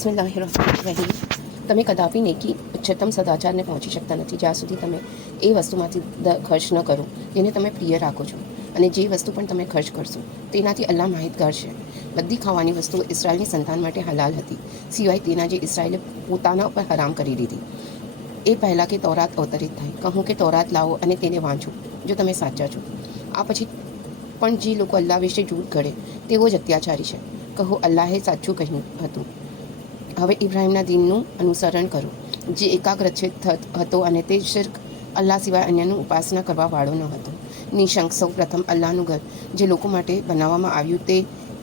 બિસ્મિલ્લાહિર્રહમાનિર્રહીમ. તમે કદાપી નેકી ઉચ્ચતમ સદાચારને પહોંચી શકતા નથી જ્યાં સુધી તમે એ વસ્તુમાંથી ખર્ચ ન કરો જેને તમે પ્રિય રાખો છો. અને જે વસ્તુ પણ તમે ખર્ચ કરશો તેનાથી અલ્લાહ માહિતગાર છે. બધી ખાવાની વસ્તુઓ ઇસરાયલની સંતાન માટે હલાલ હતી, સિવાય તેના જે ઇસરાયલે પોતાના ઉપર હરામ કરી દીધી. એ પહેલાં કે તૌરાત અવતરિત થઈ. કહું કે તૌરાત લાવો અને તેને વાંચો જો તમે સાચા છો. આ પછી પણ જે લોકો અલ્લાહ વિશે જૂઠ ઘડે તેઓ જ અત્યાચારી છે. કહો, અલ્લાહે સાચું કહ્યું હતું. હવે ઇબ્રાહિમના દીનનું અનુસરણ કરો જે એકાગ્રચિત હતો અને તે શિર્ક અલ્લાહ સિવાય અન્યનું ઉપાસના કરવાવાળો ન હતો. નિશંક સૌ પ્રથમ અલ્લાહનું ઘર જે લોકો માટે બનાવવામાં આવ્યું તે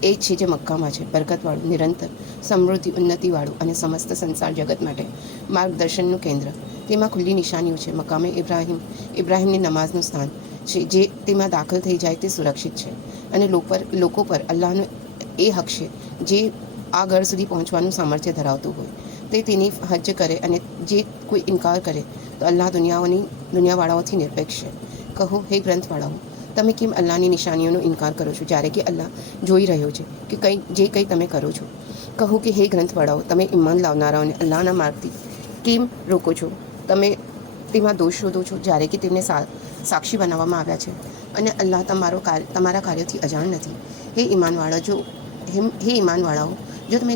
એ છે જે મક્કામાં છે, બરકતવાળું, નિરંતર સમૃદ્ધિ, ઉન્નતિવાળું અને સમસ્ત સંસાર જગત માટે માર્ગદર્શનનું કેન્દ્ર. તેમાં ખુલ્લી નિશાનીઓ છે. મકામે ઇબ્રાહિમની નમાઝનું સ્થાન છે. જે તેમાં દાખલ થઈ જાય તે સુરક્ષિત છે અને લોકો પર અલ્લાહનો એ હક છે જે આ ઘર સુધી પહોંચવાનું સામર્થ્ય ધરાવતું હોય તે તેની હજ્જ કરે, અને જે કોઈ ઇનકાર કરે તો અલ્લાહ દુનિયાવાળાઓથી નિરપેક્ષ છે. કહો, હે ગ્રંથવાળાઓ, તમે કેમ અલ્લાહની નિશાનીઓનો ઇનકાર કરો છો જ્યારે કે અલ્લાહ જોઈ રહ્યો છે કે જે કંઈ તમે કરો છો. કહો કે હે ગ્રંથવાળાઓ, તમે ઈમાન લાવનારાઓને અલ્લાહના માર્ગથી કેમ રોકો છો. તમે તેમાં દોષ શોધો છો જ્યારે કે તેમને સાક્ષી બનાવવામાં આવ્યા છે અને અલ્લાહ તમારા કાર્યોથી અજાણ નથી. હે ઈમાનવાળાઓ, જો તમે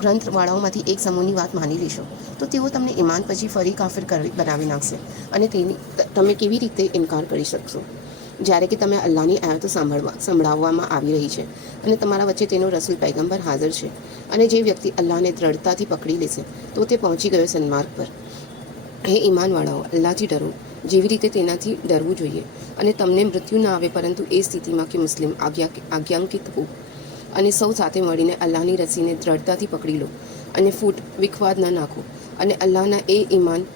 ગ્રંથવાળાઓમાંથી એક સમૂહની વાત માની લેશો તો તેઓ તમને ઈમાન પછી ફરી કાફિર બનાવી નાખશે અને તમે કેવી રીતે ઇનકાર કરી શકશો જ્યારે કે તમે અલ્લાહની આયતો સંભળાવવામાં આવી રહી છે અને તમારા વચ્ચે તેનો રસૂલ પૈગંબર હાજર છે. અને જે વ્યક્તિ અલ્લાહને દ્રઢતાથી પકડી લેશે તો તે પહોંચી ગયો સન્માર્ગ પર. હે ઈમાનવાળાઓ, અલ્લાહથી ડરો જેવી રીતે તેનાથી ડરવું જોઈએ, અને તમને મૃત્યુ ના આવે પરંતુ એ સ્થિતિમાં કે મુસ્લિમ આજ્ઞાંકિત હો, અને સૌ સાથે મળીને અલ્લાહની રસીને દ્રઢતાથી પકડી લો અને ફૂટ વિખવાદ ન નાખો, અને અલ્લાહના એ ઈમાન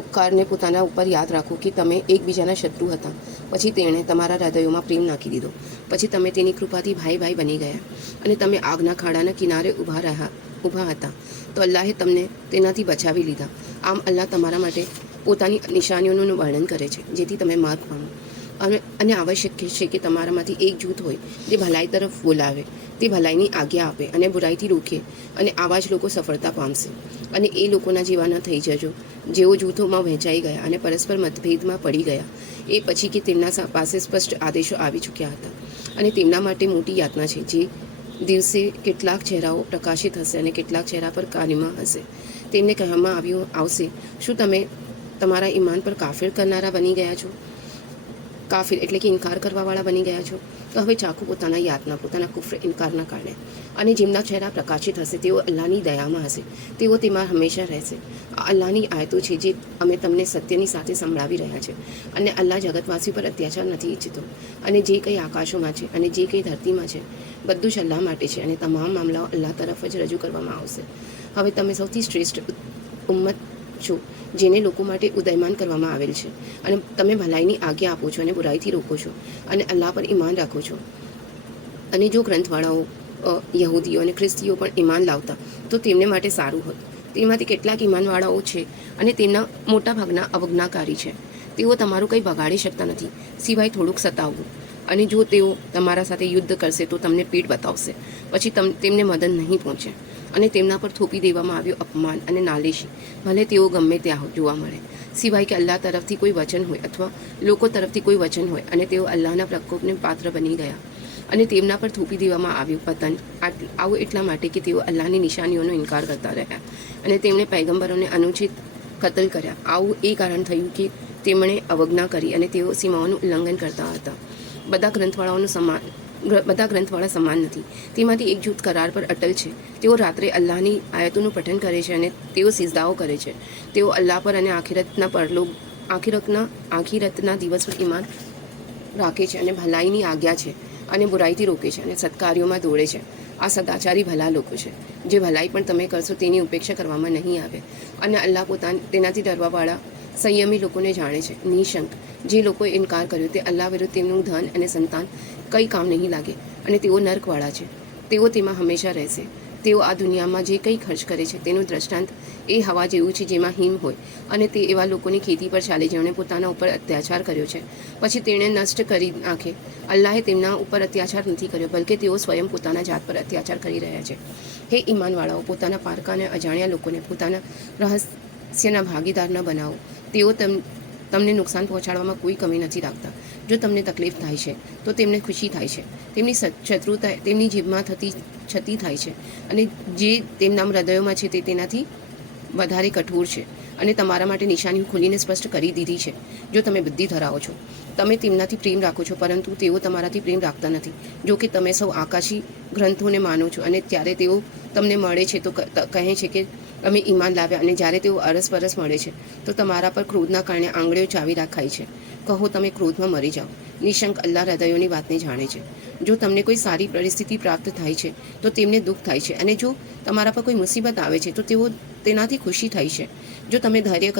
ઉપકારને પોતાના ઉપર યાદ રાખો કે તમે એકબીજાના શત્રુ હતા, પછી તેણે તમારા હૃદયોમાં પ્રેમ નાખી દીધો, પછી તમે તેની કૃપાથી ભાઈ બની ગયા અને તમે આગના ખાડાના કિનારે ઊભા હતા તો અલ્લાહે તમને તેનાથી બચાવી લીધા. આમ અલ્લાહ તમારા માટે પોતાની નિશાનીઓનું વર્ણન કરે છે જેથી તમે માર્ગ પામો. અને આવશ્યક છે કે તમારામાંથી એક જૂથ હોય જે ભલાઈ તરફ બોલાવે, તે ભલાઈની આજ્ઞા આપે અને બુરાઈથી રોકે, અને આવા જ લોકો સફળતા પામશે. અને એ લોકોના જેવા ન થઈ જજો જેઓ જૂથોમાં વહેંચાઈ ગયા અને પરસ્પર મતભેદમાં પડી ગયા એ પછી કે તેમના પાસે સ્પષ્ટ આદેશો આવી ચૂક્યા હતા. અને તેમના માટે મોટી યાતના છે જે દિવસે કેટલાક ચહેરાઓ પ્રકાશિત હશે અને કેટલાક ચહેરા પર કાલિમા હશે. તેમને કહેવામાં આવશે, શું તમે તમારા ઈમાન પર કાફિર કરનારા બની ગયા છો? કાફિર એટલે કે ઇનકાર કરવાવાળા બની ગયા છો? તો હવે ચાખો પોતાના યાતના, પોતાના કુફર ઇનકારના કારણે. અને જેમના ચહેરા પ્રકાશિત હશે તેઓ અલ્લાહની દયામાં હશે, તેઓ તેમાં હંમેશા રહેશે. આ અલ્લાહની આયતો છે જે અમે તમને સત્યની સાથે સંભળાવી રહ્યા છે. અને અલ્લાહ જગતવાસીઓ પર અત્યાચાર નથી ઈચ્છતો. અને જે કંઈ આકાશોમાં છે અને જે કંઈ ધરતીમાં છે બધું જ અલ્લાહ માટે છે, અને તમામ મામલાઓ અલ્લાહ તરફ જ રજૂ કરવામાં આવશે. હવે તમે સૌથી શ્રેષ્ઠ ઉમ્મત છો જેને લોકો માટે ઉદયમાન કરવામાં આવેલ છે, અને તમે ભલાઈની આજ્ઞા આપો છો અને બુરાઈથી રોકો છો અને અલ્લાહ પર ઈમાન રાખો છો. અને જો ગ્રંથવાળાઓ યહૂદીઓ અને ખ્રિસ્તીઓ પણ ઈમાન લાવતા તો તેમને માટે સારું હોત. તેમાંથી કેટલાક ઈમાનવાળાઓ છે અને તેમના મોટાભાગના અવજ્ઞાકારી છે. તેઓ તમારું કંઈ બગાડી શકતા નથી સિવાય થોડુંક સતાવવું. અને જો તેઓ તમારા સાથે યુદ્ધ કરશે તો તમને પીઠ બતાવશે, પછી તેમને મદદ નહીં પહોંચે, અને તેમના પર થોપી દેવામાં આવ્યું અપમાન અને નાલેશી, ભલે તેઓ ગમે ત્યાં જોવા મળે, સિવાય કે અલ્લાહ તરફથી કોઈ વચન હોય અથવા લોકો તરફથી કોઈ વચન હોય અને તેઓ અલ્લાહના પ્રકોપને પાત્ર બની ગયા અને તેમના પર થોપી દેવામાં આવ્યું પતન. આવું એટલા માટે કે તેઓ અલ્લાહની નિશાનીઓનો ઇનકાર કરતા રહ્યા અને તેમણે પૈગંબરોને અનુચિત કતલ કર્યા. આવું એ કારણ થયું કે તેમણે અવજ્ઞા કરી અને તેઓ સીમાઓનું ઉલ્લંઘન કરતા હતા. બધા ગ્રંથવાળા સમાન નથી. તેમાંથી એક જૂથ કરાર પર અટલ છે. તેઓ રાત્રે અલ્લાહની આયતોનું પઠન કરે છે અને તેઓ સિજદાઓ કરે છે. તેઓ અલ્લાહ પર અને આખિરતના દિવસ પર ઈમાન રાખે છે અને ભલાઈની આજ્ઞા છે અને બુરાઈથી રોકે છે અને સત્કાર્યોમાં દોડે છે. આ સદાચારી ભલા લોકો છે. જે ભલાઈ પણ તમે કરશો તેની ઉપેક્ષા કરવામાં નહીં આવે. અને અલ્લાહ તેનાથી ડરવાવાળા સંયમી લોકોને જાણે છે. નિશંક જે લોકોએ ઇનકાર કર્યો તે અલ્લાહ વિરુદ્ધ તેમનું ધન અને સંતાન કંઈ કામ નહીં લાગે અને તેઓ નર્કવાળા છે. તેઓ તેમાં હંમેશા રહેશે. તેઓ આ દુનિયામાં જે કંઈ ખર્ચ કરે છે તેનું દ્રષ્ટાંત એ હવા જેવું છે જેમાં હિમ હોય, અને તે એવા લોકોની ખેતી પર ચાલે જેમણે પોતાના ઉપર અત્યાચાર કર્યો છે, પછી તેણે નષ્ટ કરી નાખે. અલ્લાહે તેમના ઉપર અત્યાચાર નથી કર્યો, બલકે તેઓ સ્વયં પોતાના જાત પર અત્યાચાર કરી રહ્યા છે. હે ઈમાનવાળાઓ, પોતાના પારકા અને અજાણ્યા લોકોને પોતાના રહસ્યના ભાગીદાર ન બનાવો. તેઓ તમને નુકસાન પહોંચાડવામાં કોઈ કમી નથી રાખતા. જો તમને તકલીફ થાય છે તો તેમને ખુશી થાય છે. તેમની શત્રુતા તેમની જીભમાં થતી છતી થાય છે, અને જે તેમના હૃદયોમાં છે તે તેનાથી વધારે કઠોર છે. અને તમારા માટે નિશાનીઓ ખોલીને સ્પષ્ટ કરી દીધી છે. જો તમે બુદ્ધિ ધરાવો છો, તમે તેમનાથી પ્રેમ રાખો છો, પરંતુ તેઓ તમારાથી પ્રેમ રાખતા નથી. જો કે તમે સૌ આકાશી ગ્રંથોને માનો છો, અને ત્યારે તેઓ તમને મળે છે તો કહે છે કે અમે ઈમાન લાવ્યા, અને જ્યારે તેઓ અરસપરસ મળે છે તો તમારા પર ક્રોધના કારણે આંગળીઓ ચાવી રાખાય છે. કહો, તમે ક્રોધમાં મરી જાઓ. નિશંક અલ્લાહ હૃદયોની વાતને જાણે છે. જો તમને કોઈ સારી પરિસ્થિતિ પ્રાપ્ત થાય છે તો તેમને દુઃખ થાય છે, અને જો તમારા પર કોઈ મુસીબત આવે છે તો તેઓ તેનાથી ખુશી થાય છે. જો તમે ધૈર્ય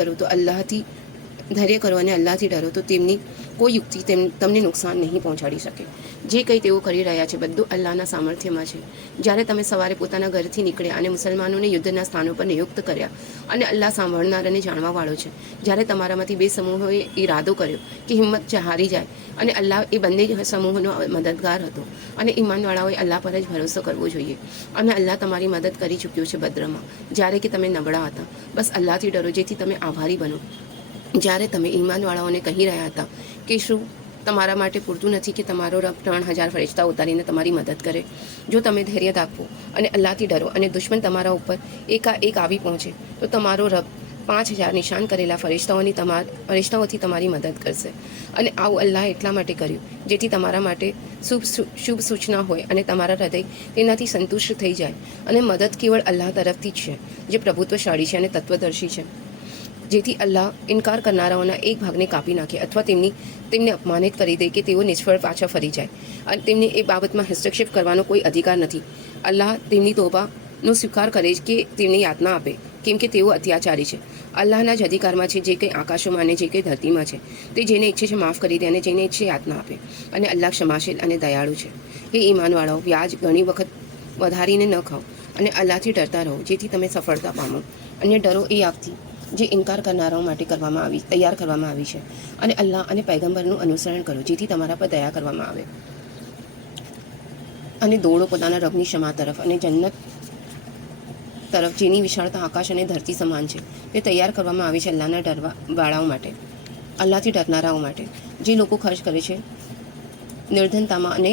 કરો અને અલ્લાહથી ડરો તો તેમની કોઈ યુક્તિ તમને નુકસાન નહીં પહોંચાડી શકે. જે કંઈ તેઓ કરી રહ્યા છે બધું અલ્લાહના સામર્થ્યમાં છે. જ્યારે તમે સવારે પોતાના ઘરથી નીકળ્યા અને મુસલમાનોને યુદ્ધના સ્થાનો પર નિયુક્ત કર્યા, અને અલ્લાહ સાંભળનાર અને જાણવાવાળો છે. જ્યારે તમારામાંથી બે સમૂહોએ ઈરાદો કર્યો કે હિંમત હારી જાય, અને અલ્લાહ એ બંને સમૂહોનો મદદગાર હતો, અને ઈમાનવાળાઓએ અલ્લાહ પર જ ભરોસો કરવો જોઈએ. અને અલ્લાહ તમારી મદદ કરી ચૂક્યો છે બદ્રમાં, જ્યારે કે તમે નબળા હતા. બસ અલ્લાહથી ડરો, જેથી તમે આભારી બનો. જ્યારે તમે ઈમાનવાળાઓને કહી રહ્યા હતા કે શું તમારા માટે પૂરતું નથી કે તમારો રબ 3000 ફરિશ્તા ઉતારીને તમારી મદદ કરે? જો તમે ધૈર્ય દાખવો અને અલ્લાહથી ડરો, અને દુશ્મન તમારા ઉપર એકાએક આવી પહોંચે, તો તમારો રબ 5000 નિશાન કરેલા ફરિશ્તાઓથી તમારી મદદ કરશે. અને આવું અલ્લાહ એટલા માટે કર્યું જેથી તમારા માટે શુભ સૂચના હોય, અને તમારા હૃદય તેનાથી સંતુષ્ટ થઈ જાય. અને મદદ કેવળ અલ્લાહ તરફથી જ છે, જે પ્રભુત્વશાળી છે અને તત્વદર્શી છે. જેથી અલ્લાહ ઇનકાર કરનારાઓના એક ભાગને કાપી નાખે, અથવા તેમને અપમાનિત કરી દે કે તેઓ નિષ્ફળ પાછા ફરી જાય, અને તેમને એ બાબતમાં હસ્તક્ષેપ કરવાનો કોઈ અધિકાર નથી. અલ્લાહ તેમની તોબાનો સ્વીકાર કરે કે તેમને યાતના આપે, કેમ કે તેઓ અત્યાચારી છે. અલ્લાહના જ અધિકારમાં છે જે કંઈ આકાશોમાં અને જે કંઈ ધરતીમાં છે. તે જેને ઈચ્છે છે માફ કરી દે, અને જેને ઈચ્છે યાતના આપે. અને અલ્લાહ ક્ષમાશીલ અને દયાળુ છે. હે ઈમાનવાળાઓ, વ્યાજ ઘણી વખત વધારીને ન ખાઓ, અને અલ્લાહથી ડરતા રહો, જેથી તમે સફળતા પામો. અને ડરો એ આગથી જે ઇનકાર કરનારાઓ માટે તૈયાર કરવામાં આવી છે. અને અલ્લાહ અને પૈગંબરનું અનુસરણ કરો, જેથી તમારા પર દયા કરવામાં આવે. અને દોડો પોતાના રબની ક્ષમા તરફ, અને જન્નત તરફ જેની વિશાળતા આકાશ અને ધરતી સમાન છે. તે તૈયાર કરવામાં આવી છે અલ્લાહના ડરવાળાઓ માટે, અલ્લાહથી ડરનારાઓ માટે. જે લોકો ખર્ચ કરે છે નિર્ધનતામાં અને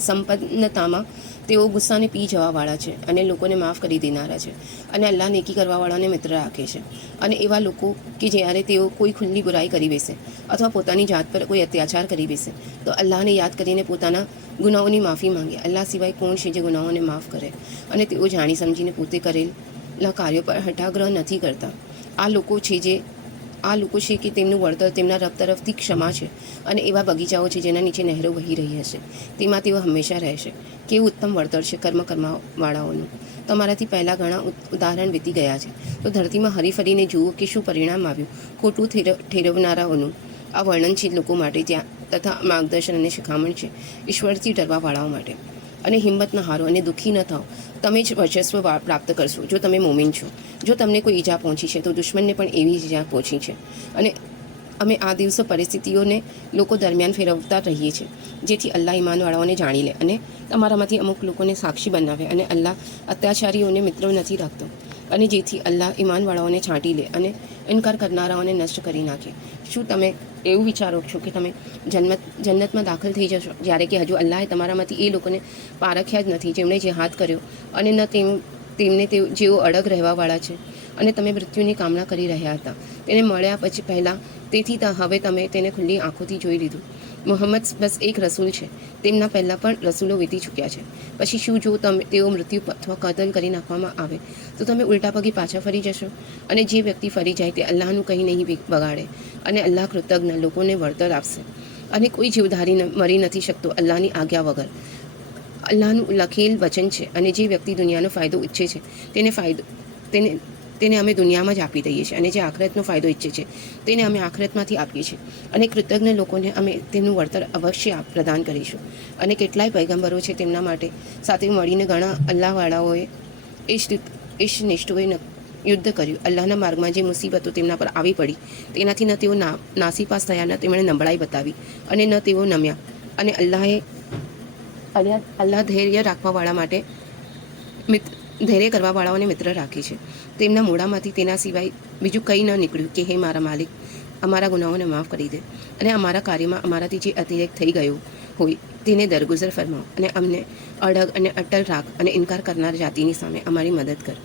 સંપન્નતામાં, તેઓ ગુસ્સાને પી જવાવાળા છે, અને લોકોને માફ કરી દેનારા છે. અને અલ્લાહ નેકી કરવાવાળાને મિત્ર રાખે છે. અને એવા લોકો કે જ્યારે તેઓ કોઈ ખુલ્લી બુરાઈ કરી બેસે, અથવા પોતાની જાત પર કોઈ અત્યાચાર કરી બેસે, તો અલ્લાહને યાદ કરીને પોતાના ગુનાહોની માફી માંગે. અલ્લાહ સિવાય કોણ છે જે ગુનાહોને માફ કરે? અને તેઓ જાણી સમજીને પોતે કરેલા કાર્યો પર હઠાગ્રહ નથી કરતા. આ લોકો છે કે તેમનું વળતર તેમના રબ તરફથી ક્ષમા છે, અને એવા બગીચાઓ છે જેના નીચે નહેરો વહી રહી હશે. તેમાં તેઓ હંમેશા રહેશે. કેવું ઉત્તમ વળતર છે કર્મવાળાઓનું. તમારાથી પહેલાં ઘણા ઉદાહરણ વીતી ગયા છે, તો ધરતીમાં હરીફરીને જુઓ કે શું પરિણામ આવ્યું. ખોટું ઠેરવનારાઓનું આ વર્ણન છે લોકો માટે, ત્યાં તથા માર્ગદર્શન અને શિખામણ છે ઈશ્વરથી ડરવાવાળાઓ માટે. અને હિંમત ન હારો અને દુઃખી ન થાઓ, તમે જ વર્ચસ્વ પ્રાપ્ત કરશો જો તમે મોમીન છો. જો તમને કોઈ ઈજા પહોંચી છે તો દુશ્મનને પણ એવી જ ઈજા પહોંચી છે. અને અમે આ દિવસો પરિસ્થિતિઓને લોકો દરમિયાન ફેરવતા રહીએ છીએ, જેથી અલ્લાહ ઈમાનવાળાઓને જાણી લે, અને તમારામાંથી અમુક લોકોને સાક્ષી બનાવે. અને અલ્લાહ અત્યાચારીઓને મિત્ર નથી રાખતો, અને જેથી અલ્લાહ ઈમાનવાળાઓને છાંટી લે અને ઇનકાર કરનારાઓને નષ્ટ કરી નાખે. શું તમે એવું વિચારો છો કે તમે જન્નતમાં દાખલ થઈ જશો, જ્યારે કે હજુ અલ્લાહે તમારામાંથી એ લોકોને પારખ્યા જ નથી જેમણે જેહાદ કર્યો, અને ન તેમને જેઓ અડગ રહેવાવાળા છે, અને તમે મૃત્યુની કામના કરી રહ્યા હતા તેને મળ્યા પછી પહેલાં. તેથી હવે તમે તેને ખુલ્લી આંખોથી જોઈ લીધું. મોહમ્મદ બસ એક રસૂલ છે, તેમના પહેલાં પણ રસૂલો વીતી ચૂક્યા છે. પછી શું જો તેઓ મૃત્યુ અથવા કતલ કરી નાખવામાં આવે તો તમે ઉલટા પગે પાછા ફરી જશો? અને જે વ્યક્તિ ફરી જાય તે અલ્લાહનું કંઈ નહીં બગાડે, અને અલ્લાહ કૃતજ્ઞ લોકોને વળતર આપશે. અને કોઈ જીવધારી મરી નથી શકતો અલ્લાહની આજ્ઞા વગર. અલ્લાહનું લખેલ વચન છે. અને જે વ્યક્તિ દુનિયાનો ફાયદો ઈચ્છે છે તેને તેને અમે દુનિયામાં જ આપી દઈએ છીએ, અને જે આખરતનો ફાયદો ઈચ્છે છે તેને અમે આખરતમાંથી આપીએ છીએ, અને કૃતજ્ઞ લોકોને અમે તેમનું વળતર અવશ્ય પ્રદાન કરીશું. અને કેટલાય પૈગંબરો છે, તેમના માટે સાથે મળીને ઘણા અલ્લાહવાળાઓએ ઇષ્ટનિષ્ઠોએ યુદ્ધ કર્યું. અલ્લાહના માર્ગમાં જે મુસીબતો તેમના પર આવી પડી તેનાથી ન તેઓ નાસીપાસ થયા, ન તેમણે નબળાઈ બતાવી, અને ન તેઓ નમ્યા. અને અલ્લાહ ધૈર્ય રાખવાવાળા માટે ધૈર્ય કરવાવાળાઓને મિત્ર રાખે છે. તેમના મોઢામાંથી તેના સિવાય બીજું કંઈ ન નીકળ્યું કે હે મારા માલિક, અમારા ગુનાહોને માફ કરી દે, અને અમારા કાર્યમાં અમારાથી જે અતિરેક થઈ ગયો હોય તેને દરગુજર ફરમાવો, અને અમને અડગ અને અટલ રાખ, અને ઇનકાર કરનાર જાતિની સામે અમારી મદદ કર.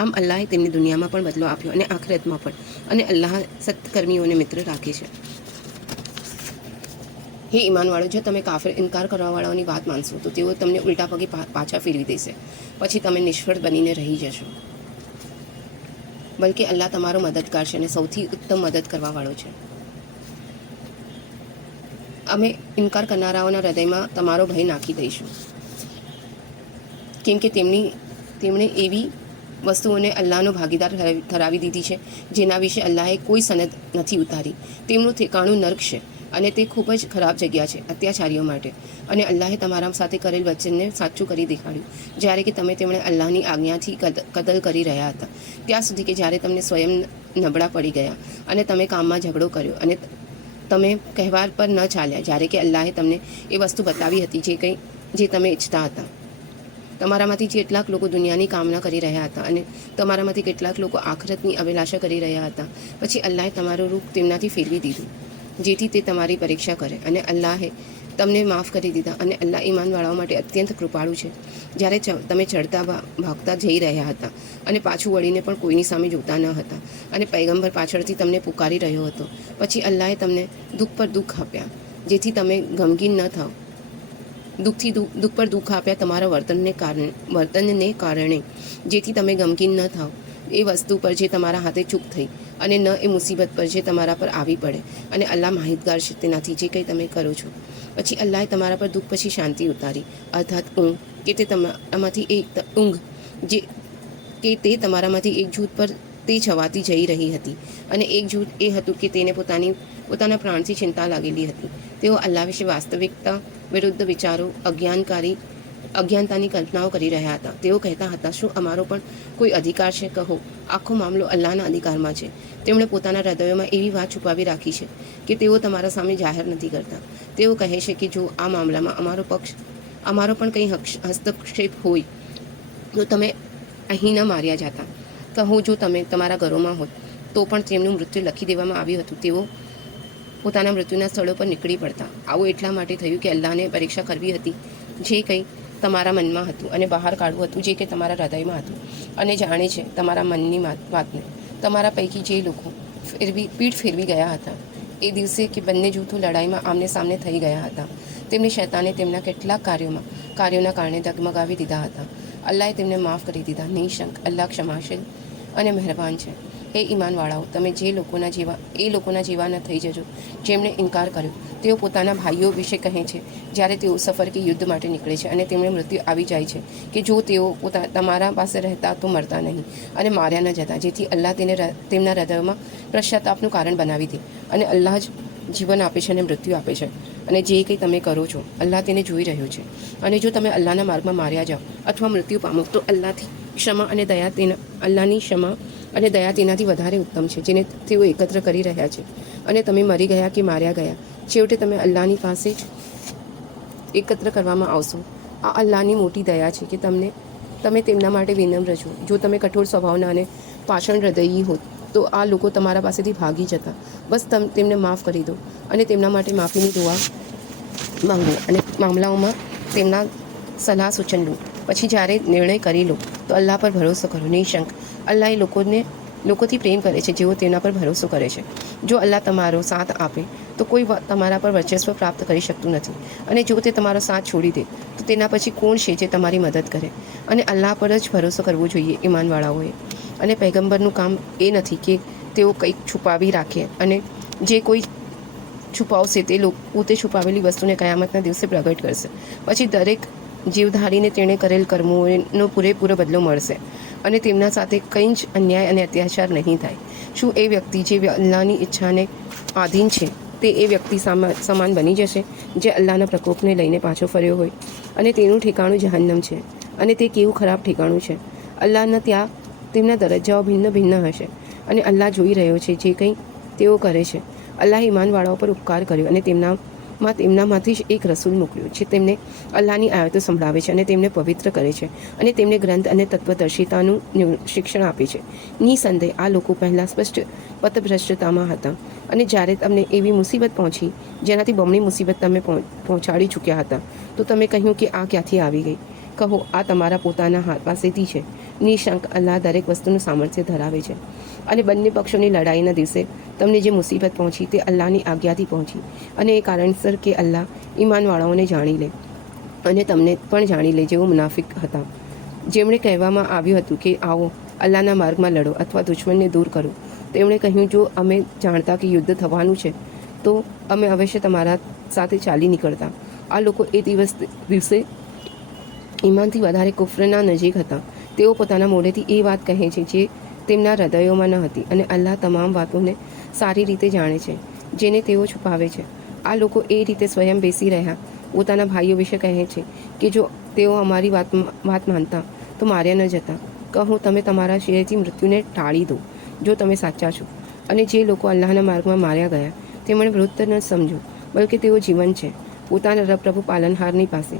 આમ અલ્લાહે તેમને દુનિયામાં પણ બદલો આપ્યો અને આખિરતમાં પણ, અને અલ્લાહ સત્કર્મીઓને મિત્ર રાખે છે. હે ઈમાનવાળો, જો તમે કાફિર ઇનકાર કરવાવાળાઓની વાત માનશો તો તેઓ તમને ઉલટા પગે પાછા ફેરવી દેશે, પછી તમે નિષ્ફળ બનીને રહી જશો. બલકે અલ્લાહ તમારો મદદગાર છે અને સૌથી ઉત્તમ મદદ કરવાવાળો છે. અમે ઇનકાર કરનારાઓના હૃદયમાં તમારો ભય નાખી દઈશું, કેમ કે તેમણે એવી વસ્તુઓને અલ્લાહનો ભાગીદાર ઠરાવી દીધી છે જેના વિશે અલ્લાહે કોઈ સનદ નથી ઉતારી. તેમનું ઠેકાણું નર્ક છે, અને તે ખૂબ જ ખરાબ જગ્યા છે અત્યાચારીઓ માટે. અને અલ્લાહે તમારા સાથે કરેલ વચનને સાચું કરી દેખાડ્યું, જ્યારે કે તમે તેમણે અલ્લાહની આજ્ઞાથી કતલ કરી રહ્યા હતા, ત્યાં સુધી કે જ્યારે તમને સ્વયં નબળા પડી ગયા અને તમે કામમાં ઝઘડો કર્યો, અને તમે કહેવાર પર ન ચાલ્યા, જ્યારે કે અલ્લાહે તમને એ વસ્તુ બતાવી હતી જે તમે ઈચ્છતા હતા. તમારામાંથી કેટલાક લોકો દુનિયાની કામના કરી રહ્યા હતા, અને તમારામાંથી કેટલાક લોકો આખરતની અભિલાષા કરી રહ્યા હતા. પછી અલ્લાહે તમારું રૂખ તેમનાથી ફેરવી દીધું, જેથી તે તમારી પરીક્ષા કરે, અને અલ્લાહે તમને માફ કરી દીધા. અને અલ્લાહ ઈમાનવાળાઓ માટે અત્યંત કૃપાળુ છે. જ્યારે તમે ચડતા ભાગતા જઈ રહ્યા હતા, અને પાછું વળીને પણ કોઈની સામે જોતા ન હતા, અને પૈગંબર પાછળથી તમને પુકારી રહ્યો હતો, પછી અલ્લાહે તમને દુઃખ પર દુઃખ આપ્યા, જેથી તમે ગમગીન ન થાઓ. દુઃખ પર દુઃખ આપ્યા તમારા વર્તનને કારણે, જેથી તમે ગમગીન ન થાઓ એ વસ્તુ પર જે તમારા હાથે ચૂક થઈ, અને ન એ મુસીબત પર જે તમારા પર આવી પડે. અને અલ્લાહ માહિતગાર છે તેનાથી જે કંઈ તમે કરો છો. પછી અલ્લાહે તમારા પર દુઃખ પછી શાંતિ ઉતારી, અર્થાત ઊંઘ, કે તે તમારામાંથી એક જૂથ પર તે છવાતી જઈ રહી હતી, અને એક જૂથ એ હતું કે તેને પોતાના પ્રાણથી ચિંતા લાગેલી હતી. તેઓ અલ્લાહ વિશે વાસ્તવિકતા વિરુદ્ધ વિચારો, અજ્ઞાનતાની કલ્પનાઓ કરી રહ્યા હતા. તેઓ કહેતા હતા, શું અમારો પણ કોઈ અધિકાર છે? કહો, આખો મામલો અલ્લાહના અધિકારમાં છે. તેમણે પોતાના હૃદયોમાં એવી વાત છુપાવી રાખી છે કે તેઓ તમારા સામે જાહેર નથી કરતા. તેઓ કહે છે કે જો આ મામલામાં અમારો પણ કંઈ હસ્તક્ષેપ હોય તો તમે અહીં ન માર્યા જતા. કહો, જો તમે તમારા ઘરોમાં હોત તો પણ તેમનું મૃત્યુ લખી દેવામાં આવ્યું હતું, તેઓ પોતાના મૃત્યુના સ્થળો પર નીકળી પડતા. આવું એટલા માટે થયું કે અલ્લાહને પરીક્ષા કરવી હતી જે કંઈ તમારા મનમાં હતું, અને બહાર કાઢવું હતું જે કંઈ તમારા હૃદયમાં હતું, અને જાણે છે તમારા મનની વાતને. તમારા પૈકી જે લોકો પીઠ ફેરવી ગયા હતા એ દિવસે કે બંને જૂથો લડાઈમાં આમને સામને થઈ ગયા હતા, તેમને શૈતાને તેમના કેટલાક કાર્યોના કારણે ડગમગાવી દીધા હતા. અલ્લાહે તેમને માફ કરી દીધા. નિઃશંક અલ્લાહ ક્ષમાશીલ અને મહેરબાન છે. હે ઈમાનવાળાઓ, તમે એ લોકોના જેવા ન થઈ જજો જેમણે ઇનકાર કર્યો. તેઓ પોતાના ભાઈઓ વિશે કહે છે જ્યારે તેઓ સફર કે યુદ્ધ માટે નીકળે છે, અને તેમને મૃત્યુ આવી જાય છે કે જો તેઓ તમારા પાસે રહેતા તો મરતા નહીં, અને માર્યા ન જતા, જેથી અલ્લાહ તેમના હૃદયોમાં પશ્ચાતાપનું કારણ બનાવી દે. અને અલ્લાહ જ જીવન આપે છે અને મૃત્યુ આપે છે, અને જે કંઈ તમે કરો છો અલ્લાહ તેને જોઈ રહ્યો છે. અને જો તમે અલ્લાહના માર્ગમાં માર્યા જાઓ અથવા મૃત્યુ પામો તો અલ્લાહની ક્ષમા અને દયા તેનાથી વધારે ઉત્તમ છે, જેને તેઓ એકત્ર કરી રહ્યા છે. અને તમે મરી ગયા કે માર્યા ગયા, છેવટે તમે અલ્લાહની પાસે જ એકત્ર કરવામાં આવશો. આ અલ્લાહની મોટી દયા છે કે તમે તેમના માટે વિનમ્ર છો. જો તમે કઠોર સ્વભાવના અને પાષાણ હૃદયી હોત તો આ લોકો તમારા પાસેથી ભાગી જતા. બસ તેમને માફ કરી દો અને તેમના માટે માફીની દુઆ માંગો, અને મામલાઓમાં તેમના સલાહ સૂચન લો. પછી જ્યારે નિર્ણય કરી લો તો અલ્લાહ પર ભરોસો કરો. નિઃશંક અલ્લાહ એ લોકોથી પ્રેમ કરે છે જેઓ તેના પર ભરોસો કરે છે. જો અલ્લાહ તમારો સાથ આપે તો કોઈ તમારા પર વર્ચસ્વ પ્રાપ્ત કરી શકતું નથી, અને જો તે તમારો સાથ છોડી દે તો તેના પછી કોણ છે જે તમારી મદદ કરે? અને અલ્લાહ પર જ ભરોસો કરવો જોઈએ ઈમાનવાળાઓએ. અને પૈગંબરનું કામ એ નથી કે તેઓ કંઈક છુપાવી રાખે, અને જે કોઈ છુપાવશે તે પોતે છુપાવેલી વસ્તુને કયામતના દિવસે પ્રગટ કરશે. પછી દરેક જીવધારીને તેણે કરેલ કર્મોનો પૂરેપૂરો બદલો મળશે. અને તેમના સાથે કંઈ જ અન્યાય અને અત્યાચાર નહીં થાય? શું એ વ્યક્તિ જે અલ્લાહની ઈચ્છાને આધીન છે તે એ વ્યક્તિ સમાન બની જશે જે અલ્લાહના પ્રકોપને લઈને પાછો ફર્યો હોય? અને તેનું ઠેકાણું જહન્નમ છે, અને તે કેવું ખરાબ ઠેકાણું છે. અલ્લાહના ત્યાં તેમના દરજ્જાઓ ભિન્ન ભિન્ન હશે, અને અલ્લાહ જોઈ રહ્યો છે જે કંઈ તેઓ કરે છે. અલ્લાહે ઈમાનવાળાઓ પર ઉપકાર કર્યો અને તેમનામાંથી જ એક રસૂલ મોકલ્યો જે તેમને અલ્લાહની આયતો સંભળાવે છે અને તેમને પવિત્ર કરે છે અને તેમને ગ્રંથ અને તત્વદર્શિતાનું શિક્ષણ આપે છે. નિસંદેહ આ લોકો પહેલાં સ્પષ્ટ પથભ્રષ્ટતામાં હતા, અને જ્યારે તમને એવી મુસીબત પહોંચી જેનાથી બમણી મુસીબત તમે પહોંચાડી ચૂક્યા હતા, તો તમે કહ્યું કે આ ક્યાંથી આવી ગઈ? કહો, આ તમારા પોતાના હાથ પાસેથી છે. નિશંક અલ્લાહ દરેક વસ્તુનું સામર્થ્ય ધરાવે છે. અને બંને પક્ષોની લડાઈના દિવસે તમને જે મુસીબત પહોંચી તે અલ્લાહની આજ્ઞાથી પહોંચી, અને એ કારણસર કે અલ્લાહ ઈમાનવાળાઓને જાણી લે અને તમને પણ જાણી લે જેઓ મુનાફિક હતા, જેમણે કહેવામાં આવ્યું હતું કે આવો અલ્લાહના માર્ગમાં લડો અથવા દુશ્મનને દૂર કરો. તેમણે કહ્યું, જો અમે જાણતા કે યુદ્ધ થવાનું છે તો અમે અવશ્ય તમારા સાથે ચાલી નીકળતા. આ લોકો એ દિવસે ઈમાનથી વધારે કુફરના નજીક હતા. તેઓ પોતાના મોઢેથી એ વાત કહે છે જે તેમના હૃદયોમાં ન હતી, અને અલ્લાહ તમામ વાતોને સારી રીતે જાણે છે જેને તેઓ છુપાવે છે. આ લોકો એ રીતે સ્વયં બેસી રહ્યા પોતાના ભાઈઓ વિશે કહે છે કે જો તેઓ અમારી વાત માનતા તો માર્યા ન જતા. કહું, તમે તમારા શરીરથી મૃત્યુને ટાળી દો જો તમે સાચા છો. અને જે લોકો અલ્લાહના માર્ગમાં માર્યા ગયા તેમણે મૃત ન સમજો, બલકે તેઓ જીવન છે પોતાના પ્રભુ પાલનહારની પાસે.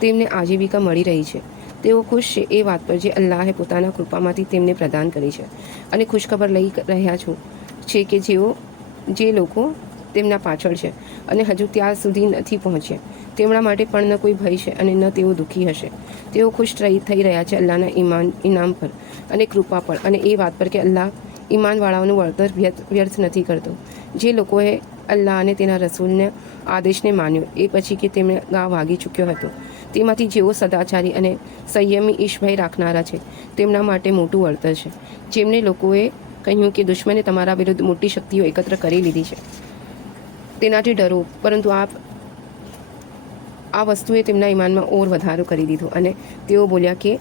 તેમને આજીવિકા મળી રહી છે. તેઓ ખુશ છે એ વાત પર જે અલ્લાહે પોતાના કૃપામાંથી તેમને પ્રદાન કરી છે, અને ખુશખબર લઈ રહ્યા છે કે જે લોકો તેમના પાછળ છે અને હજુ ત્યાં સુધી નથી પહોંચ્યા, તેમના માટે પણ ન કોઈ ભય છે અને ન તેઓ દુઃખી હશે. તેઓ ખુશ થઈ રહ્યા છે અલ્લાહના ઇનામ પર અને કૃપા પર, અને એ વાત પર કે અલ્લાહ ઈમાનવાળાઓનું વળતર વ્યર્થ નથી કરતો. જે લોકોએ અલ્લાહ અને તેના રસૂલના આદેશને માન્યો એ પછી કે તેમને ગા વાગી ચૂક્યો હતો, તેમાંથી જેઓ સદાચારી અને સંયમી ઈશભય રાખનારા છે તેમના માટે મોટું વળતર છે. જેમને લોકોએ કહ્યું કે દુશ્મને તમારા વિરુદ્ધ મોટી શક્તિઓ એકત્ર કરી લીધી છે, તેનાથી ડરો, પરંતુ આ વસ્તુએ તેમના ઈમાનમાં ઓર વધારો કરી દીધો, અને તેઓ બોલ્યા કે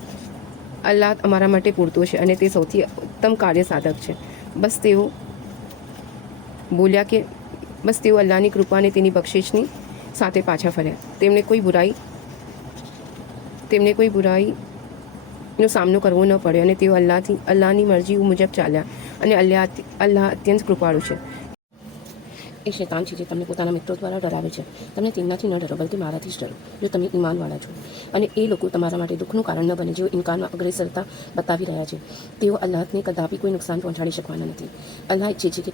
અલ્લાહ અમારા માટે પૂરતો છે અને તે સૌથી ઉત્તમ કાર્ય સાધક છે. બસ તેઓ અલ્લાહની કૃપા અને તેની બક્ષિસની સાથે પાછા ફર્યા. તેમને કોઈ બુરાઈનો સામનો કરવો ન પડ્યો, અને તેઓ અલ્લાહની મરજી મુજબ ચાલ્યા, અને અલ્લાહ અત્યંત કૃપાળુ છે. એ શૈતાન છે જે તમને પોતાના મિત્રો દ્વારા ડરાવે છે. તમને તેમનાથી ન ડરો, બલકે મારાથી જ ડરો જો તમે ઈમાનવાળા છો. અને એ લોકો તમારા માટે દુઃખનું કારણ ન બને જેઓ ઇનકારમાં અગ્રેસરતા બતાવી રહ્યા છે. તેઓ અલ્લાહને કદાપી કોઈ નુકસાન પહોંચાડી શકવાના નથી. અલ્લાહ ઈચ્છે છે કે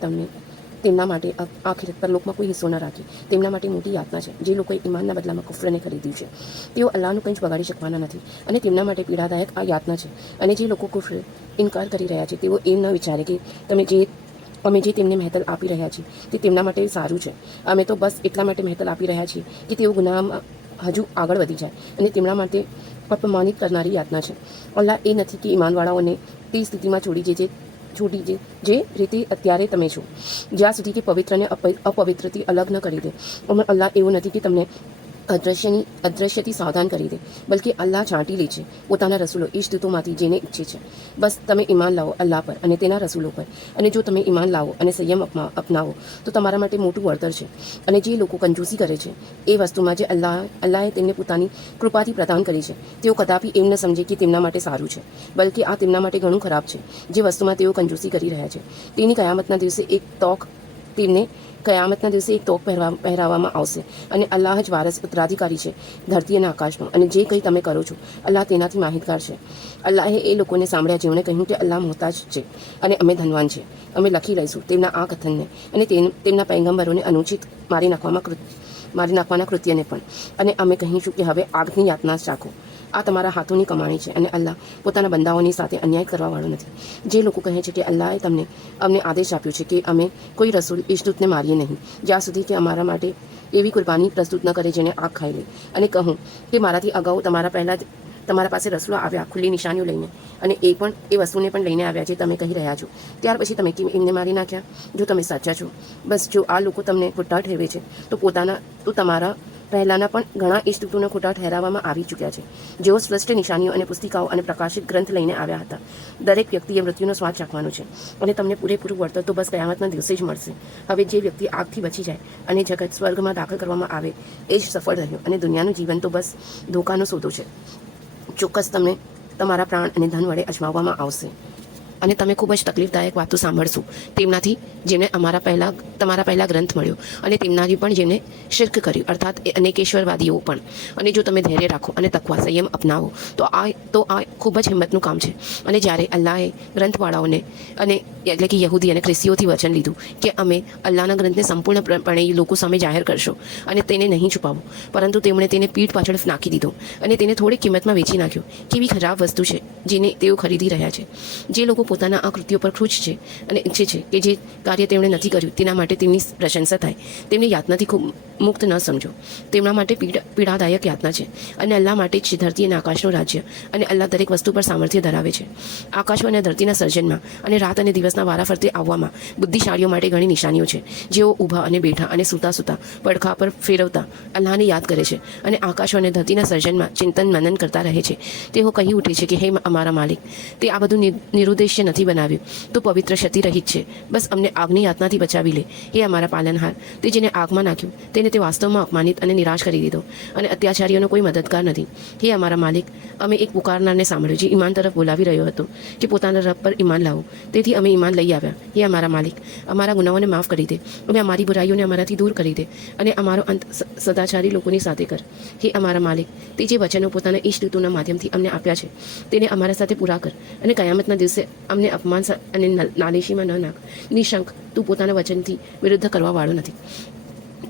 તેમના માટે આખિરત પરલોકમાં કોઈ હિસ્સો ન રાખે. તેમના માટે મોટી યાતના છે જે લોકોએ ઈમાનના બદલામાં કુફરને ખરીદ્યું છે. તેઓ અલ્લાહનું કંઈ જ બગાડી શકવાના નથી, અને તેમના માટે પીડાદાયક આ યાતના છે. અને જે લોકો કુફર ઇનકાર કરી રહ્યા છે તેઓ એમ ન વિચારે કે અમે જે તેમને મહેતલ આપી રહ્યા છીએ તે તેમના માટે સારું છે. અમે તો બસ એટલા માટે મહેતલ આપી રહ્યા છીએ કે તેઓ ગુનાહમાં હજુ આગળ વધી જાય, અને તેમના માટે અપમાનિત કરનારી યાતના છે. અલ્લાહ એ નથી કે ઈમાનવાળાઓને તે સ્થિતિમાં છોડી જે રીતે અત્યારે તમે છો, જ્યાં સુધી કે પવિત્રને અપવિત્રથી અલગ ન કરી દે. અલ્લાહ એવું નથી કે તમને અદ્રશ્યથી સાવધાન કરી દે, બલકે અલ્લાહ છાંટી લે છે પોતાના રસૂલો ઈશદૂતોમાંથી જેને ઈચ્છે છે. બસ તમે ઈમાન લાવો અલ્લાહ પર અને તેના રસૂલો પર, અને જો તમે ઈમાન લાવો અને સંયમ અપનાવો તો તમારા માટે મોટું વળતર છે. અને જે લોકો કંજૂસી કરે છે એ વસ્તુમાં જે અલ્લાહે તેમને પોતાની કૃપાથી પ્રદાન કરી છે, તેઓ કદાપી એમ ન સમજે કે તેમના માટે સારું છે, બલકે આ તેમના માટે ઘણું ખરાબ છે. જે વસ્તુમાં તેઓ કંજૂસી કરી રહ્યા છે તેની કયામતના દિવસે એક તોક પહેરાવવામાં આવશે, અને અલ્લાહ જ ઉત્તરાધિકારી છે ધરતી અને આકાશનો, અને જે કંઈ તમે કરો છો અલ્લાહ તેનાથી માહિતગાર છે. અલ્લાહે એ લોકોને સાંભળ્યા જેમણે કહ્યું કે અલ્લાહ મોહતાજ છે અને અમે ધનવાન છે. અમે લખી લઈશું તેમના આ કથનને અને તેમના પૈગંબરોને અનુચિત મારી નાખવાના કૃત્યને પણ, અને અમે કહીશું કે હવે આગની યાતના ચાખો. આ તમારા હાથોની કમાણી છે, અને અલ્લાહ પોતાના બંદાઓની સાથે અન્યાય કરવાવાળો નથી. જે લોકો કહે છે કે અલ્લાહે અમને આદેશ આપ્યો છે કે અમે કોઈ રસૂલ ઈશદૂતને મારીએ નહીં જ્યાં સુધી કે અમારા માટે એવી કુરબાની પ્રસ્તુત ન કરે જેને આગ ખાઈ લે. અને કહું કે મારાથી અગાઉ તમારા પહેલાં તમારા પાસે રસલો આવ્યા ખુલ્લી નિશાનીઓ લઈને, અને એ વસ્તુને પણ લઈને આવ્યા જે તમે કહી રહ્યા છો, ત્યાર પછી તમે કેમ એમને મારી નાખ્યા? જો તમે સાચા છો, બસ જો આ લોકો તમને ખોટા ઠેરવે છે તો તમારા પહેલાંના પણ ઘણા ઇષ્ટતૂને ખોટા ઠેરાવવામાં આવી ચૂક્યા છે, જેઓ સ્પષ્ટ નિશાનીઓ અને પુસ્તિકાઓ અને પ્રકાશિત ગ્રંથ લઈને આવ્યા હતા. દરેક વ્યક્તિએ મૃત્યુનો સ્વાદ ચાખવાનો છે, અને તમને પૂરેપૂરું વળતર તો બસ કયામતના દિવસે જ મળશે. હવે જે વ્યક્તિ આગથી બચી જાય અને જગત સ્વર્ગમાં દાખલ કરવામાં આવે એ જ સફળ રહ્યો, અને દુનિયાનું જીવન તો બસ ધોકાનો સોદો છે. ચોક્કસ તમને તમારા પ્રાણ અને ધન વડે અજમાવવામાં આવશે, અને તમે ખૂબ જ તકલીફદાયક વાતો સાંભળશો તેમનાથી જેમને તમારા પહેલાં ગ્રંથ મળ્યો, અને તેમનાથી પણ જેમને શિર્ક કર્યું, અર્થાત અનેકેશ્વરવાદીઓ પણ. અને જો તમે ધૈર્ય રાખો અને તકવા સંયમ અપનાવો તો આ ખૂબ જ હિંમતનું કામ છે. અને જ્યારે અલ્લાહે ગ્રંથવાળાઓને અને એટલે કે યહૂદી અને ખ્રિસ્તીઓથી વચન લીધું કે અમે અલ્લાહના ગ્રંથને સંપૂર્ણપણે લોકો સામે જાહેર કરશો અને તેને નહીં છુપાવો, પરંતુ તેમણે તેને પીઠ પાછળ નાખી દીધો અને તેને થોડી કિંમતમાં વેચી નાખ્યો. કેવી ખરાબ વસ્તુ છે જેને તેઓ ખરીદી રહ્યા છે. જે લોકો પોતાના આ કૃત્યો પર ખુશ છે અને ઈચ્છે છે કે જે કાર્ય તેમણે નથી કર્યું તેના માટે તેમની પ્રશંસા થાય, તેમની યાતનાથી ખૂબ મુક્ત ન સમજો. તેમના માટે પીડાદાયક યાતના છે, અને અલ્લાહ માટે જ છે ધરતી અને આકાશનું રાજ્ય, અને અલ્લાહ દરેક વસ્તુ પર સામર્થ્ય ધરાવે છે. આકાશો અને ધરતીના સર્જનમાં અને રાત અને દિવસના વારાફરતે આવવામાં બુદ્ધિશાળીઓ માટે ઘણી નિશાનીઓ છે. જેઓ ઊભા અને બેઠા અને સૂતા પડખા પર ફેરવતા અલ્લાહને યાદ કરે છે, અને આકાશો અને ધરતીના સર્જનમાં ચિંતન મનન કરતા રહે છે. તેઓ કહી ઉઠે છે કે હે અમારા માલિક, તે આ બધું નિરુદ્દેશ્ય નથી બનાવ્યું તો પવિત્ર ક્ષતિરહિત છે. બસ અમને આગની યાતનાથી બચાવી લે, હે અમારા પાલનહાર. તે જેને આગમાં નાખ્યું તેને તે વાસ્તવમાં અપમાનિત અને નિરાશ કરી દીધો, અને અત્યાચારીઓનો કોઈ મદદગાર નથી. હે અમારા માલિક, અમે એક પુકારનારને સાંભળ્યો જે ઈમાન તરફ બોલાવી રહ્યો હતો કે પોતાના રબ પર ઈમાન લાવો. તેથી અમે ઈમાન લઈ આવ્યા. હે અમારા માલિક, અમારા ગુનાઓને માફ કરી દે, અને અમારી બુરાઈઓને અમારાથી દૂર કરી દે, અને અમારો અંત સદાચારી લોકોની સાથે કર. હે અમારા માલિક, તે જે વચનો પોતાના ઈષ્ટતૂના માધ્યમથી અમને આપ્યા છે તેને અમારા સાથે પૂરા કર, અને કયામતના દિવસે અમને અપમાન અને નાલેશીમાં ન નાખ. નિશંક, તું પોતાના વચનથી વિરુદ્ધ કરવા વાળો નથી.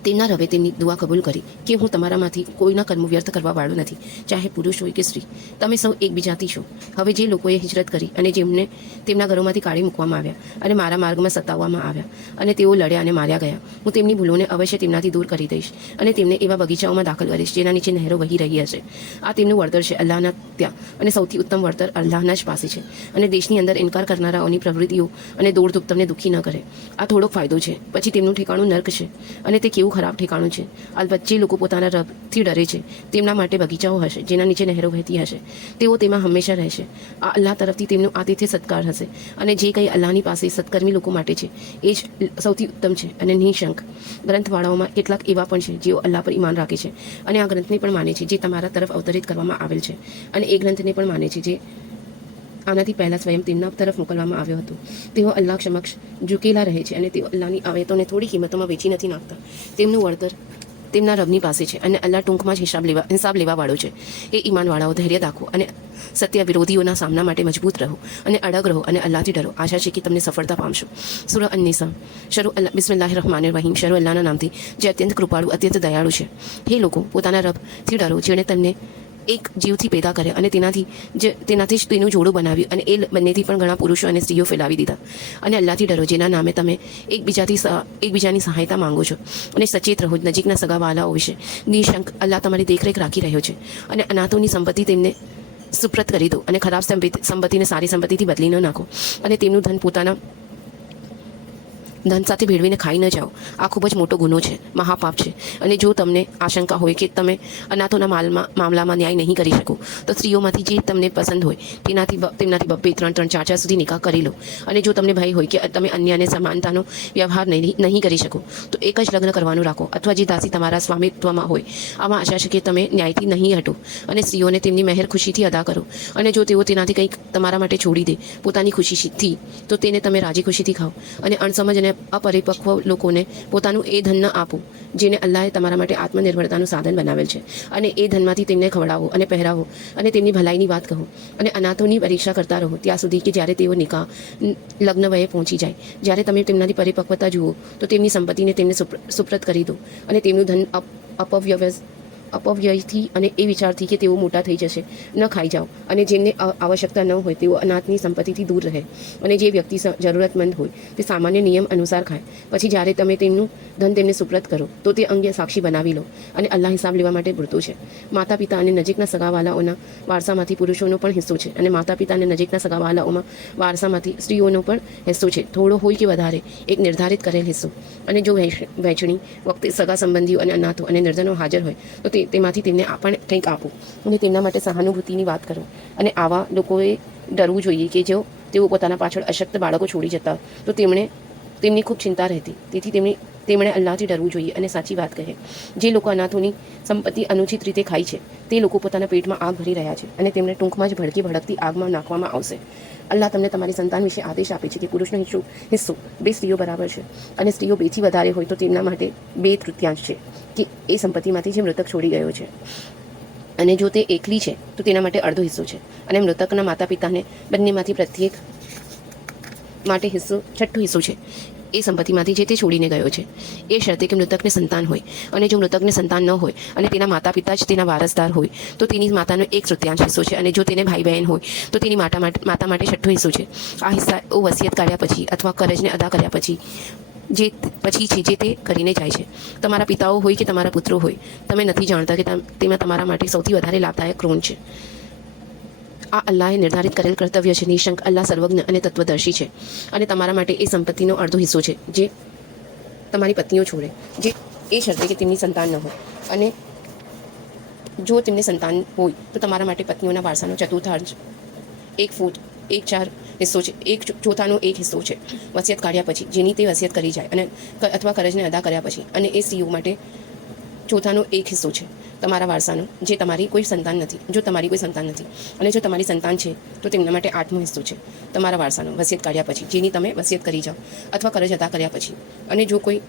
તેમના રવે તેમની દુઆ કબૂલ કરી કે હું તમારામાંથી કોઈના કર્મ વ્યર્થ કરવા વાળો નથી, ચાહે પુરુષ હોય કે સ્ત્રી. તમે સૌ એકબીજાથી છો. હવે જે લોકોએ હિજરત કરી અને જેમને તેમના ઘરોમાંથી કાઢી મૂકવામાં આવ્યા અને મારા માર્ગમાં સતાવવામાં આવ્યા અને તેઓ લડ્યા અને માર્યા ગયા, હું તેમની ભૂલોને અવશ્ય તેમનાથી દૂર કરી દઈશ, અને તેમને એવા બગીચાઓમાં દાખલ કરીશ જેના નીચે નહેરો વહી રહી હશે. આ તેમનું વળતર છે અલ્લાહના ત્યાં, અને સૌથી ઉત્તમ વળતર અલ્લાહના જ પાસે છે. અને દેશની અંદર ઇનકાર કરનારાઓની પ્રવૃત્તિઓ અને દોડધૂપ તમને દુઃખી ન કરે. આ થોડોક ફાયદો છે, પછી તેમનું ઠેકાણું નર્ક છે, અને તે કેવું ખરાબ ઠેકાણું છે. અલબત્ત જે લોકો પોતાના રબથી ડરે છે તેમના માટે બગીચાઓ હશે જેના નીચે નહેરો વહેતી હશે. તેઓ તેમાં હંમેશા રહેશે. આ અલ્લાહ તરફથી તેમનું આતિથ્ય સત્કાર હશે, અને જે કંઈ અલ્લાહની પાસે સત્કર્મી લોકો માટે છે એ જ સૌથી ઉત્તમ છે અને નિઃશંક. ગ્રંથવાળાઓમાં કેટલાક એવા પણ છે જેઓ અલ્લાહ પર ઈમાન રાખે છે અને આ ગ્રંથને પણ માને છે જે તમારા તરફ અવતરિત કરવામાં આવેલ છે, અને એ ગ્રંથને પણ માને છે જે આનાથી પહેલાં સ્વયં તેમના તરફ મોકલવામાં આવ્યો હતો. તેઓ અલ્લાહ સમક્ષ ઝૂકેલા રહે છે, અને તેઓ અલ્લાહની આયતોને થોડી કિંમતોમાં વેચી નથી નાખતા. તેમનું વળતર તેમના રબની પાસે છે, અને અલ્લાહ ટૂંકમાં જ હિસાબ લેવા વાળો છે. એ ઈમાનવાળાઓ ધૈર્ય રાખો અને સત્ય વિરોધીઓના સામના માટે મજબૂત રહો અને અડગ રહો, અને અલ્લાહથી ડરો. આશા છે કે તમને સફળતા પામશો. સૂરહ અન-નિસા. બિસ્મિલ્લાહિર રહમાનિર રહીમ. શરૂ અલ્લાહના નામથી જે અત્યંત કૃપાળુ અત્યંત દયાળુ છે. હે લોકો, પોતાના રબથી ડરો જેણે તમને એક જીવથી પેદા કર્યા અને તેનાથી જ તેનું જોડું બનાવ્યું, અને એ બંનેથી પણ ઘણા પુરુષો અને સ્ત્રીઓ ફેલાવી દીધા. અને અલ્લાહથી ડરો જેના નામે તમે એકબીજાની સહાયતા માંગો છો, અને સચેત રહો નજીકના સગાવાલાઓ વિશે. નિઃશંક અલ્લાહ તમારી દેખરેખ રાખી રહ્યો છે. અને અનાથોની સંપત્તિ તેમને સુપ્રત કરી દો, અને ખરાબ સંપત્તિને સારી સંપત્તિથી બદલી ન નાખો, અને તેમનું ધન પોતાના ધન સાથે ભેળવીને ખાઈ ન જાઓ. આ ખૂબ જ મોટો ગુનો છે, મહાપાપ છે. અને જો તમને આશંકા હોય કે તમે અનાથોના મામલામાં ન્યાય નહીં કરી શકો, તો સ્ત્રીઓમાંથી જે તમને પસંદ હોય તેમનાથી 2-3-4 સુધી નિકાહ કરી લો. અને જો તમને ભય હોય કે તમે અન્યને સમાનતાનો વ્યવહાર નહીં કરી શકો, તો એક જ લગ્ન કરવાનું રાખો, અથવા જે દાસી તમારા સ્વામિત્વમાં હોય. આમાં આશા છે કે તમે ન્યાયથી નહીં હટો, અને સ્ત્રીઓને તેમની મહેર ખુશીથી અદા કરો. અને જો તેઓ તેનાથી કંઈક તમારા માટે છોડી દે પોતાની ખુશીથી, તો તેને તમે રાજી ખુશીથી ખાઓ. અને અણસમજ અને અપરિપક્વ લોકોને પોતાનું એ ધન ન આપો જેને અલ્લાહે તમારા માટે આત્મનિર્ભરતાનું સાધન બનાવેલ છે, અને એ ધનમાંથી તેમને ખવડાવો અને પહેરાવો, અને તેમની ભલાઈની વાત કહો. અને અનાથોની પરીક્ષા કરતા રહો ત્યાં સુધી કે જ્યારે તેઓ નિકાહ લગ્ન વયે પહોંચી જાય. જ્યારે તમે તેમનાથી પરિપક્વતા જુઓ તો તેમની સંપત્તિને તેમને સુપ્રત કરી દો, અને તેમનું ધન અપવ્યયથી અને એ વિચારથી કે તેઓ મોટા થઈ જશે ન ખાઈ જાઓ, અને જેમને આવશ્યકતા ન હોય તેઓ અનાથની સંપત્તિથી દૂર રહે, અને જે વ્યક્તિ જરૂરતમંદ હોય તે સામાન્ય નિયમ અનુસાર ખાય. પછી જ્યારે તમે તેમનું ધન તેમને સુપ્રત કરો તો તે અંગે સાક્ષી બનાવી લો, અને અલ્લાહ હિસાબ લેવા માટે પૂરતો છે. માતા પિતા અને નજીકના સગાવાલાઓના વારસામાંથી પુરુષોનો પણ હિસ્સો છે, અને માતા પિતા અને નજીકના સગાવાલાઓમાં વારસામાંથી સ્ત્રીઓનો પણ હિસ્સો છે, થોડો હોય કે વધારે, એક નિર્ધારિત કરેલ હિસ્સો. અને જો વહેંચણી વખતે સગા સંબંધીઓ અને અનાથો અને નિર્ધનો હાજર હોય તો તેમાંથી તેમને પણ કંઈક આપો, અને તેમના માટે સહાનુભૂતિની વાત કરો. અને આવા લોકોએ ડરવું જોઈએ કે જો તેઓ પોતાના પાછળ અશક્ત બાળકો છોડી જતા તો તેમની ખૂબ ચિંતા રહેતી. તેથી તેમણે અલ્લાહથી ડરવું જોઈએ અને સાચી વાત કહે. જે લોકો અનાથોની સંપત્તિ અનુચિત રીતે ખાય છે તે લોકો પોતાના પેટમાં આગ ભરી રહ્યા છે, અને તેમને ટૂંકમાં જ ભડકતી આગમાં નાખવામાં આવશે. અલ્લાહ તમને તમારી સંતાન વિશે આદેશ આપે છે કે પુરુષનો હિસ્સો 2 સ્ત્રીઓ બરાબર છે, અને સ્ત્રીઓ 2થી વધારે હોય તો તેમના માટે 2/3 છે કે એ સંપત્તિમાંથી જે મૃતક છોડી ગયો છે. અને જો તે એકલી છે તો તેના માટે અડધો હિસ્સો છે, અને મૃતકના માતા પિતાને બંનેમાંથી પ્રત્યેક માટે છઠ્ઠો હિસ્સો છે એ સંપત્તિમાંથી જે તે છોડીને ગયો છે, એ શરતે કે મૃતકને સંતાન હોય. અને જો મૃતકને સંતાન ન હોય અને તેના માતા પિતા જ તેના વારસદાર હોય તો તેની માતાનો 1/3 હિસ્સો છે, અને જો તેને ભાઈ બહેન હોય તો તેની માતા માટે છઠ્ઠો હિસ્સો છે. આ હિસ્સાઓ વસિયત કાઢ્યા પછી અથવા કરજને અદા કર્યા પછી છે જે તે કરીને જાય છે. તમારા પિતાઓ હોય કે તમારા પુત્રો હોય, તમે નથી જાણતા કે તેમાં તમારા માટે સૌથી વધારે લાભદાયક ઋણ છે. આ અલ્લાહે નિર્ધારિત કરેલ કર્તવ્ય છે. નિશંક અલ્લાહ સર્વજ્ઞ અને તત્વદર્શી છે. અને તમારા માટે એ સંપત્તિનો અડધો હિસ્સો છે જે તમારી પત્નીઓ છોડે, જે એ શરતે કે તેમની સંતાન ન હોય. અને જો તેમને સંતાન હોય તો તમારા માટે પત્નીઓના વારસાનો ચતુર્થાંશ 1/4 હિસ્સો છે. 1/4નો 1 હિસ્સો છે વસિયત કાઢ્યા પછી, જેની તે વસિયત કરી જાય અને અથવા કરજને અદા કર્યા પછી. અને એ સ્ત્રીઓ માટે 1/4નો 1 હિસ્સો છે તમારા વારસાનો, જો તમારી કોઈ સંતાન નથી. અને જો તમારી સંતાન છે તો તેમના માટે 8મો હિસ્સો છે તમારા વારસાનો વસિયત કાઢ્યા પછી, જેની તમે વસિયત કરી જાઓ અથવા કરજ અદા કર્યા પછી. અને જો કોઈ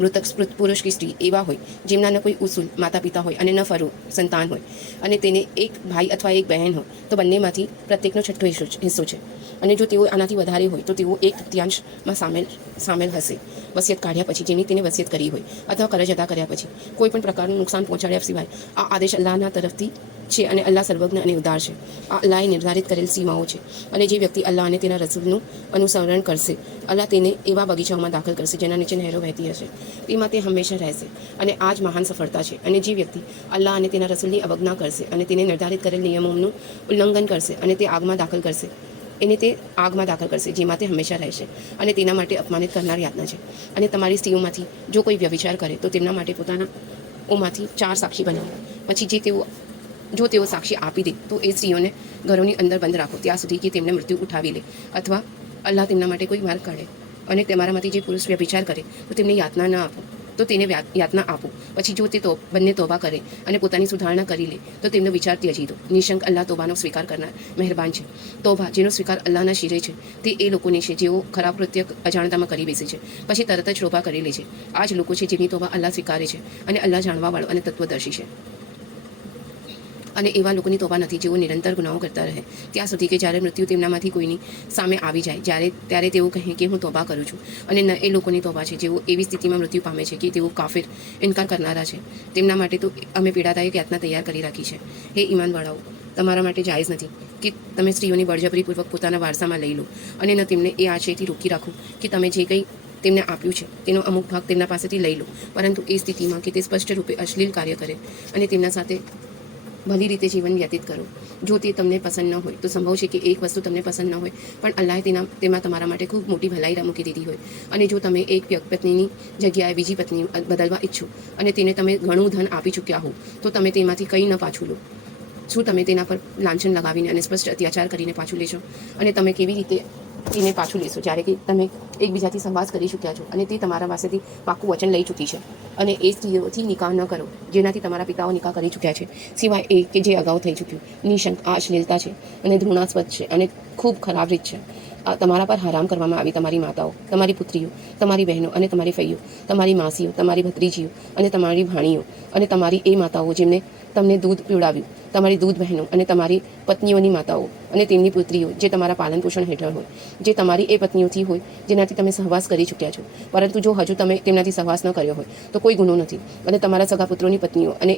મૃતક પુરુષ કે સ્ત્રી એવા હોય જેમના ન કોઈ ઉસૂલ માતા પિતા હોય અને ન ફરું સંતાન હોય, અને તેને એક ભાઈ અથવા એક બહેન હોય તો બંનેમાંથી પ્રત્યેકનો છઠ્ઠો હિસ્સો છે. અને જો તેઓ આનાથી વધારે હોય તો તેઓ 1/3માં સામેલ હશે વસિયત કાઢ્યા પછી, જેની તેને વસિયત કરી હોય અથવા કરજ અદા કર્યા પછી, કોઈ પણ પ્રકારનું નુકસાન પહોંચાડ્યા સિવાય. આ આદેશ અલ્લાહના તરફથી છે, અને અલ્લાહ સર્વજ્ઞ અને ઉદાર છે. આ અલ્લાહે નિર્ધારિત કરેલ સીમાઓ છે, અને જે વ્યક્તિ અલ્લાહ અને તેના રસૂલનું અનુસરણ કરશે, અલ્લાહ તેને એવા બગીચાઓમાં દાખલ કરશે જેના નીચે નહેરો વહેતી હશે, તેમાં તે હંમેશા રહેશે. અને આ જ મહાન સફળતા છે. અને જે વ્યક્તિ અલ્લાહ અને તેના રસૂલની અવજ્ઞા કરશે અને તેને નિર્ધારિત કરેલ નિયમોનું ઉલ્લંઘન કરશે અને તે આગમાં દાખલ કરશે, જેમાં તે હંમેશા રહેશે, અને તેના માટે અપમાનિત કરનાર યાતના છે. અને તમારી સ્ત્રીઓમાંથી જો કોઈ વ્યભિચાર કરે તો તેમના માટે પોતાનામાંથી 4 સાક્ષી બનાવો. પછી જો તેઓ સાક્ષી આપી દે તો એ સ્ત્રીઓને ઘરોની અંદર બંધ રાખો ત્યાં સુધી કે તેમને મૃત્યુ ઉઠાવી લે અથવા અલ્લાહ તેમના માટે કોઈ માર્ગ કાઢે. અને તમારામાંથી જે પુરુષ વ્યભિચાર કરે તો તેમને યાતના ન આપો, તો તેને યાતના આપો. પછી જો તે બંને તોબા કરે અને પોતાની સુધારણા કરી લે તો તેમનો વિચાર ત્યજી દો. નિશંક અલ્લાહ તોબાનો સ્વીકાર કરનાર મહેરબાન છે. તોબા જેનો સ્વીકાર અલ્લાહના શિરે છે તે એ લોકોની છે જેઓ ખરાબ કૃત્ય અજાણતામાં કરી બેસે છે, પછી તરત જ તોબા કરી લે છે. આ જ લોકો છે જેની તોબા અલ્લાહ સ્વીકારે છે, અને અલ્લાહ જાણવાવાળો અને તત્વદર્શી છે. અને એવા લોકોની તોબા નથી જેઓ નિરંતર ગુનાઓ કરતા રહે ત્યાં સુધી કે જ્યારે મૃત્યુ તેમનામાંથી કોઈની સામે આવી જાય, ત્યારે તેઓ કહે કે હું તોબા કરું છું. અને એ લોકોની તોબા છે જેઓ એવી સ્થિતિમાં મૃત્યુ પામે છે કે તેઓ કાફિર ઇનકાર કરનારા છે. તેમના માટે તો અમે પીડાદાયક યાતના તૈયાર કરી રાખી છે. હે ઈમાનવાળાઓ, તમારા માટે જાયઝ નથી કે તમે સ્ત્રીઓની બળજબરીપૂર્વક પોતાના વારસામાં લઈ લો, અને ન તેમને એ આશયથી રોકી રાખો કે તમે જે કંઈ તેમને આપ્યું છે તેનો અમુક ભાગ તેમના પાસેથી લઈ લો, પરંતુ એ સ્થિતિમાં કે તે સ્પષ્ટ રૂપે અશ્લીલ કાર્ય કરે અને તેમના સાથે ભલી રીતે જીવન વ્યતીત કરો. જો તે તમને પસંદ ન હોય તો સંભવ છે કે એક વસ્તુ તમને પસંદ ન હોય, પણ અલ્લાહે તેમાં તમારા માટે ખૂબ મોટી ભલાઈ મૂકી દીધી હોય. અને જો તમે એક પત્નીની જગ્યાએ બીજી પત્ની બદલવા ઈચ્છો અને તેને તમે ઘણું ધન આપી ચૂક્યા હો તો તમે તેમાંથી કંઈ ન પાછું લો. શું તમે તેના પર લાંછન લગાવીને અને સ્પષ્ટ અત્યાચાર કરીને પાછું લેશો? અને તમે કેવી રીતે એને પાછું લેશો જ્યારે કે તમે એકબીજાથી સંવાદ કરી ચૂક્યા છો અને તે તમારા પાસેથી પાક્કું વચન લઈ ચૂકી છે? અને એ સ્ત્રીઓથી નિકાહ ન કરો જેનાથી તમારા પિતાઓ નિકાહ કરી ચૂક્યા છે, સિવાય એ કે જે અગાઉ થઈ ચૂક્યું. નિશંક આ અશ્લીલતા છે અને ધૃણાસ્પદ છે અને ખૂબ ખરાબ રીત છે. તમારા પર હરામ કરવામાં આવી તમારી માતાઓ, તમારી પુત્રીઓ, તમારી બહેનો અને તમારી ફઈઓ, તમારી માસીઓ, તમારી ભત્રીજીઓ અને તમારી ભાણીઓ અને તમારી એ માતાઓ જેમને તમને દૂધ પીવડાવ્યું, તમારી દૂધ બહેનો અને તમારી પત્નીઓની માતાઓ અને તેમની પુત્રીઓ જે તમારા પાલન પોષણ હેઠળ હોય, જે તમારી એ પત્નીઓથી હોય જેનાથી તમે સહવાસ કરી ચૂક્યા છો, પરંતુ જો હજુ તમે તેમનાથી સહવાસ ન કર્યો હોય તો કોઈ ગુનો નથી. અને તમારા સગા પુત્રોની પત્નીઓ અને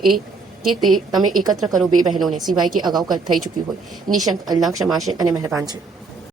કે તે તમે એકત્ર કરો બે બહેનોને, સિવાય કે અગાઉ થઈ ચૂક્યું હોય. નિશંક અલ્લાહ ક્ષમાશીલ અને મહેરબાન છે.